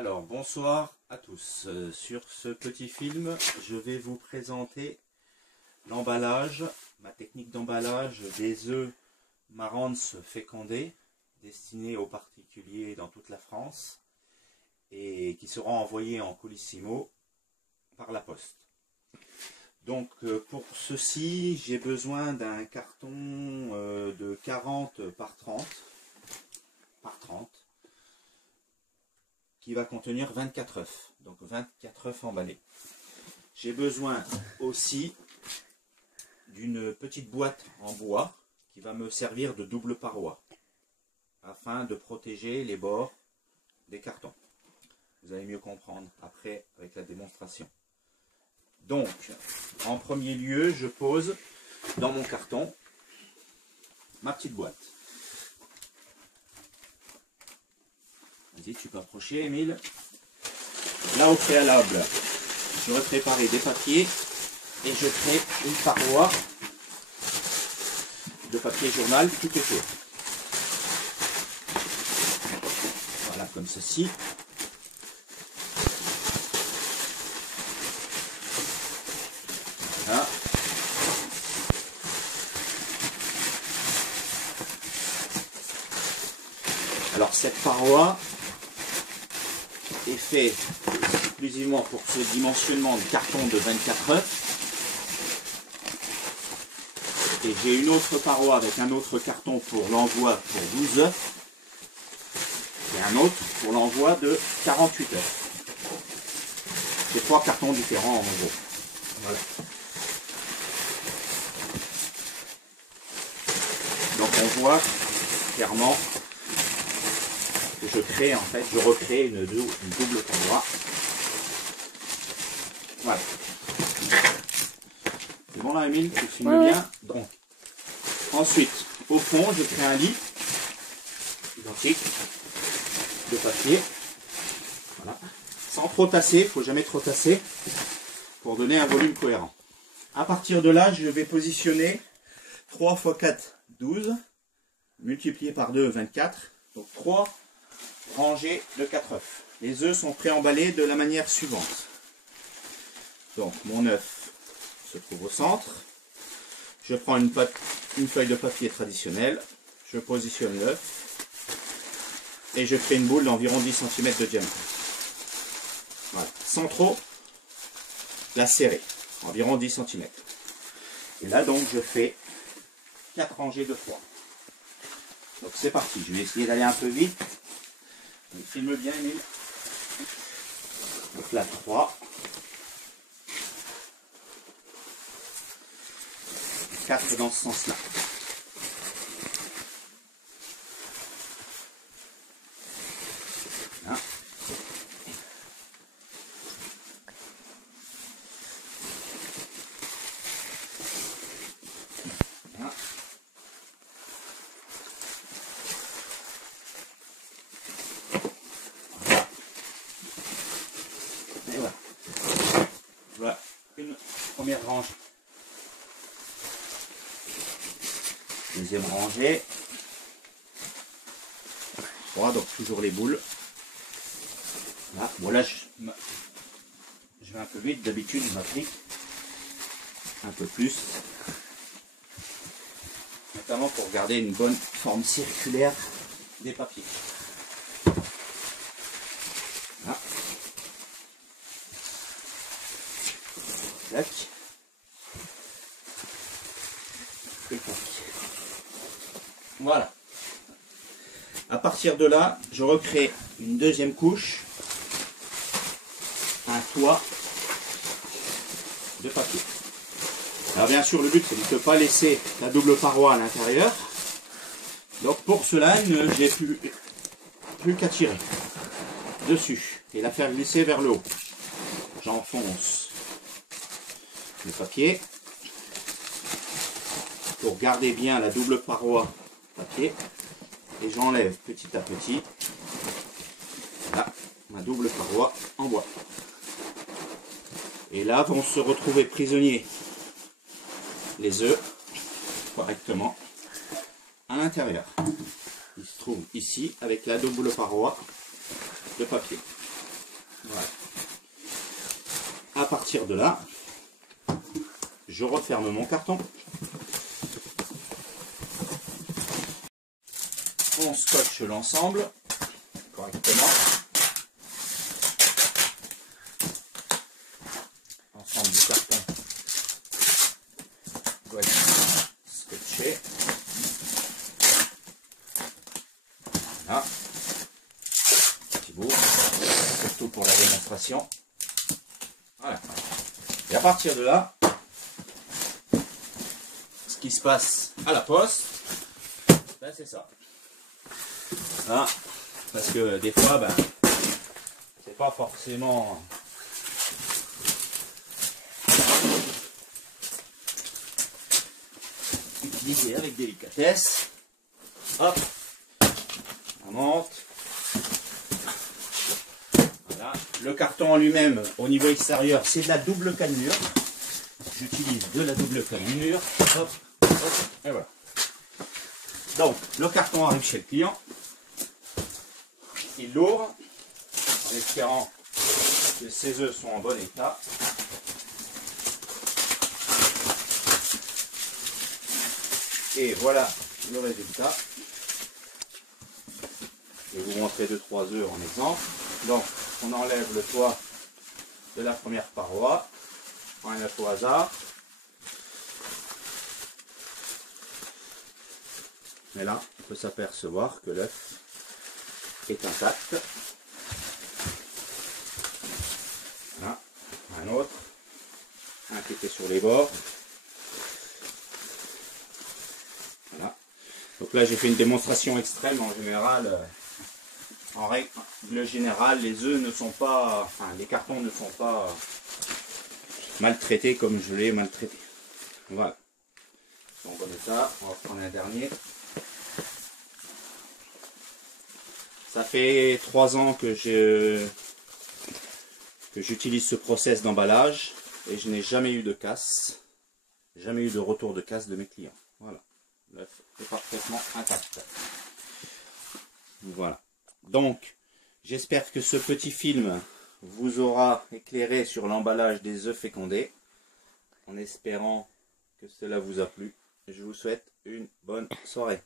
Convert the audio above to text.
Alors, bonsoir à tous. Sur ce petit film, je vais vous présenter l'emballage, ma technique d'emballage des œufs Marans fécondés, destinés aux particuliers dans toute la France et qui seront envoyés en colissimo par la poste. Donc, pour ceci, j'ai besoin d'un carton de 40 par 30 qui va contenir 24 œufs, donc 24 œufs emballés. J'ai besoin aussi d'une petite boîte en bois qui va me servir de double paroi afin de protéger les bords des cartons. Vous allez mieux comprendre après avec la démonstration. Donc, en premier lieu, je pose dans mon carton ma petite boîte. Vas-y, tu peux approcher, Émile. Là, au préalable, j'aurais préparé des papiers et je crée une paroi de papier journal tout autour. Voilà, comme ceci. Voilà. Alors, cette paroi est fait exclusivement pour ce dimensionnement de carton de 24 œufs. Et j'ai une autre paroi avec un autre carton pour l'envoi pour 12 œufs. Et un autre pour l'envoi de 48 œufs. C'est 3 cartons différents en gros. Voilà. Donc on voit clairement que je crée en fait, je recrée une double paroi. Voilà. C'est bon là, Émile, tu filmes bien. Donc, ensuite, au fond, je crée un lit identique de papier. Voilà. Sans trop tasser, il ne faut jamais trop tasser pour donner un volume cohérent. À partir de là, je vais positionner 3 x 4, 12, multiplié par 2, 24. Donc 3 rangées de 4 œufs. Les œufs sont préemballés de la manière suivante. Donc mon œuf se trouve au centre. Je prends une feuille de papier traditionnelle. Je positionne l'œuf. Et je fais une boule d'environ 10 cm de diamètre. Voilà. Sans trop la serrer. Environ 10 cm. Et là donc je fais 4 rangées de fois. Donc c'est parti. Je vais essayer d'aller un peu vite. Donc, filme bien, Émile. Donc là 3. 4 dans ce sens-là. Voilà. Voilà. Et voilà. Voilà une première rangée. Deuxième rangée. 3, donc toujours les boules. Là, bon là je vais un peu vite, d'habitude je m'applique un peu plus. Notamment pour garder une bonne forme circulaire des papiers. Là. Tac. Et tac. Voilà. À partir de là, je recrée une deuxième couche, un toit de papier. Alors bien sûr, le but c'est de ne pas laisser la double paroi à l'intérieur. Donc pour cela, j'ai plus qu'à tirer dessus et la faire glisser vers le haut. J'enfonce le papier pour garder bien la double paroi papier et j'enlève petit à petit là, ma double paroi en bois. Et là vont se retrouver prisonniers les œufs correctement à l'intérieur. Ils se trouvent ici avec la double paroi de papier. Voilà. À partir de là, je referme mon carton. On scotche l'ensemble correctement. L'ensemble du carton doit être scotché. Voilà. Petit bout, surtout pour la démonstration. Voilà. Et à partir de là, ce qui se passe à la poste, ben c'est ça. Hein, parce que des fois, ben, c'est pas forcément utilisé avec délicatesse. Hop, on monte. Voilà. Le carton en lui-même, au niveau extérieur, c'est de la double cannelure. J'utilise de la double cannelure. Hop, hop, et voilà. Donc, le carton arrive chez le client. Il l'ouvre en espérant que ses œufs sont en bon état. Et voilà le résultat. Je vais vous montrer 2-3 œufs en exemple. Donc, on enlève le toit de la première paroi. On enlève au hasard. Et là, on peut s'apercevoir que l'œuf est intact. Voilà, un autre, un qui était sur les bords. Voilà. Donc là, j'ai fait une démonstration extrême. En général, en règle générale, les œufs ne sont pas, enfin, les cartons ne sont pas maltraités comme je l'ai maltraité. Voilà. En bon état. On va prendre un dernier. Ça fait 3 ans que j'utilise ce process d'emballage et je n'ai jamais eu de casse, jamais eu de retour de casse de mes clients. Voilà, l'œuf est parfaitement intact. Voilà. Donc, j'espère que ce petit film vous aura éclairé sur l'emballage des œufs fécondés. En espérant que cela vous a plu, je vous souhaite une bonne soirée.